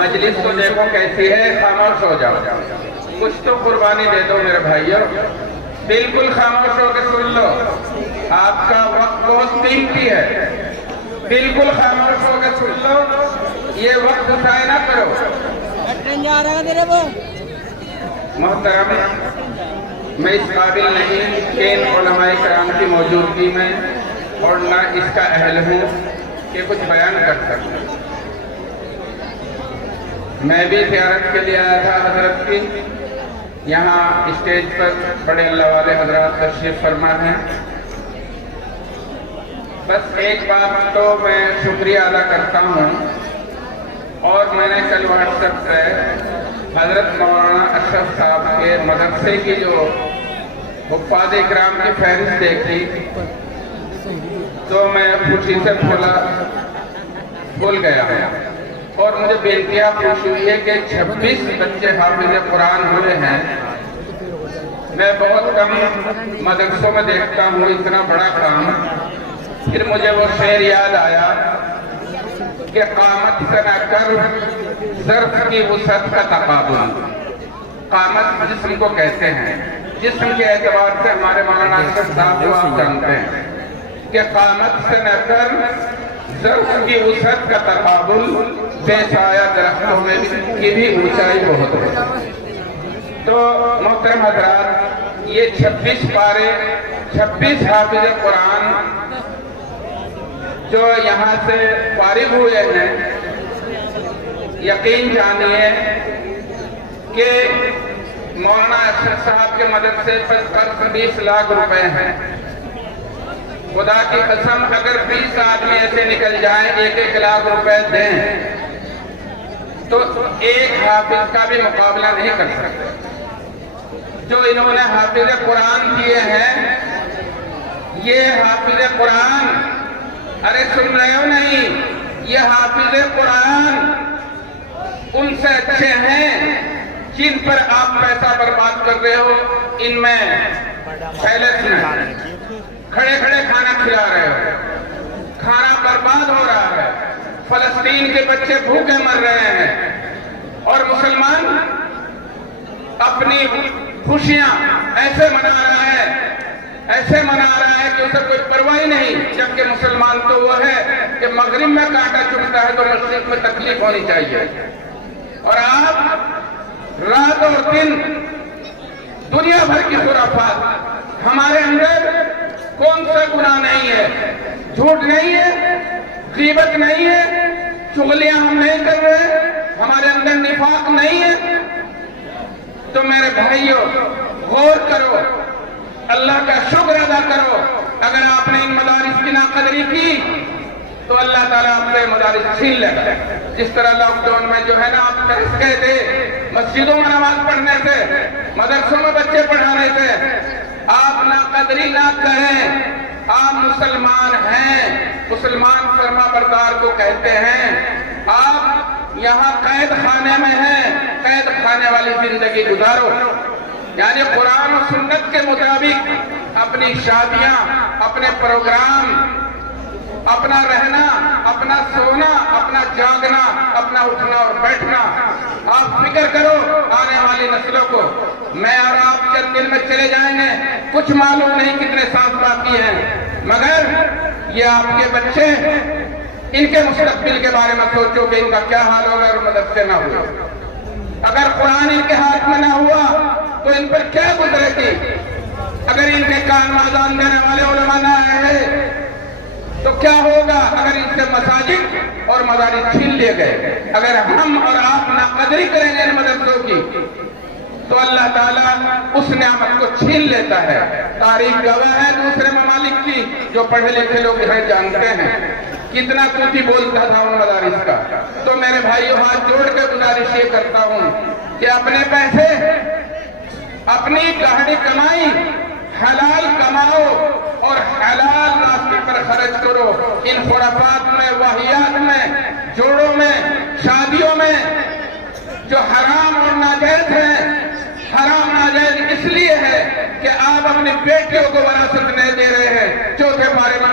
مجلس تو دیکھو کیسی ہے، خاموش ہو جاؤ، کچھ تو قربانی دے دو میرے بھائیوں، بالکل خاموش ہو کے سن لو، آپ کا وقت بہت قیمتی ہے، بالکل خاموش ہو کے سن لو، یہ وقت ضائع نہ کرو۔ محترم، میں اس قابل نہیں کہ ان علماء کرام کی موجودگی میں اور نہ اس کا اہل ہوں کہ کچھ بیان کر سکوں۔ میں بھی زیارت کے لیے آیا تھا حضرت کی، یہاں اسٹیج پر بڑے اللہ والے حضرات تشریف فرما ہیں۔ بس ایک بات تو میں شکریہ ادا کرتا ہوں، اور میں نے کل واٹس ایپ سے حضرت مولانا اشرف صاحب کے مدرسے کی جو حفاظ اکرام کی فہرست دیکھی تو میں خوشی سے بھول گیا، اور مجھے بےانتہا خوشی ہوئی ہے کہ 26 بچے حافظ قرآن ہوئے ہیں۔ میں بہت کم مدرسوں میں دیکھتا ہوں اتنا بڑا کام۔ پھر مجھے وہ شعر یاد آیا کہ قامت سے نہ کر ظرف کی وسعت کا تقابل۔ قامت جسم کو کہتے ہیں، جسم کے اعتبار سے ہمارے مولانا اشرف صاحب کو آپ جانتے ہیں کہ قامت سے نہ کر ظرف کی وسعت کا تقابل، بے سایہ درختوں میں کی بھی اونچائی بہت ہے۔ تو محترم حضرات، یہ 26 پارے، 26 حافظ قرآن جو یہاں سے فارغ ہوئے ہیں، یقین جانیے کہ مولانا اشرف صاحب کے مدرسے پر قرض 20 لاکھ روپے ہیں۔ خدا کی قسم، اگر 20 آدمی ایسے نکل جائیں 1-1 لاکھ روپے دیں تو ایک حافظ کا بھی مقابلہ نہیں کر سکتے۔ جو انہوں نے حافظ قرآن کیے ہیں، یہ حافظ قرآن، ارے سن رہے ہو نہیں، یہ حافظ قرآن ان سے اچھے ہیں جن پر آپ پیسہ برباد کر رہے ہو۔ ان میں پیلس میں کھڑے کھڑے کھانا کھلا رہے ہو، کھانا برباد ہو رہا ہے، فلسطین کے بچے بھوکے مر رہے ہیں، اور مسلمان اپنی خوشیاں ایسے منا رہا ہے، ایسے منا رہا ہے کہ اسے کوئی پرواہ نہیں، جبکہ مسلمان تو وہ ہے کہ مغرب میں کانٹا چبھتا ہے تو مشرق میں تکلیف ہونی چاہیے۔ اور آپ رات اور دن دنیا بھر کی خرافات، ہمارے اندر کون سا گناہ نہیں ہے؟ جھوٹ نہیں ہے، غیبت نہیں ہے، چغلیاں ہم نہیں کر رہے، ہمارے اندر نفاق نہیں ہے۔ تو میرے بھائیوں، غور کرو، اللہ کا شکر ادا کرو۔ اگر آپ نے ان مدارس کی ناقدری کی تو اللہ تعالیٰ آپ سے مدارس چھین لے گا۔ جس طرح لاک ڈاؤن میں جو ہے نا آپ ترس گئے تھے مسجدوں میں نماز پڑھنے سے، مدرسوں میں بچے پڑھانے سے، آپ ناقدری نہ کریں۔ آپ مسلمان ہیں، مسلمان فرما بردار کو کہتے ہیں۔ آپ یہاں قید خانے میں ہیں، قید خانے والی زندگی گزارو، یعنی قرآن و سنت کے مطابق اپنی شادیاں، اپنے پروگرام، اپنا رہنا، اپنا سونا، اپنا جاگنا، اپنا اٹھنا اور بیٹھنا آپ فکر کرو آنے والی نسلوں کو۔ میں اور آپ چند دن میں چلے جائیں گے، کچھ معلوم نہیں کتنے سانس باقی ہیں، مگر یہ آپ کے بچے، ان کے مستقبل کے بارے میں سوچو کہ ان کا کیا حال ہوگا اگر مدد سے نہ ہوا۔ اگر قرآن ان کے ہاتھ میں نہ ہوا تو ان پر کیا گزرے گی؟ اگر ان کے کان میں اذان دینے والے علماء نہ آئے تو کیا ہوگا؟ اگر ان سے مساجد اور مدارس چھین لیے گئے، اگر ہم اور آپ ناقدری کریں گے ان مدرسوں کی تو اللہ تعالیٰ اس نعمت کو چھین لیتا ہے۔ تاریخ گواہ ہے دوسرے ممالک کی، جو پڑھے لکھے لوگ ہیں جانتے ہیں کتنا توتی بولتا تھا ان مدارس کا۔ تو میرے بھائیوں، ہاتھ جوڑ کے گزارش یہ کرتا ہوں کہ اپنے پیسے، اپنی گاہری کمائی حلال کماؤ اور حلال راستے پر خرچ کرو۔ ان خرافات میں، واہیات میں، جوڑوں میں، شادیوں میں جو حرام اور ناجائز ہیں، حرام ناجائز اس لیے ہے کہ آپ اپنی بیٹیوں کو وراثت نہیں دے رہے ہیں۔ چوتھے پارے میں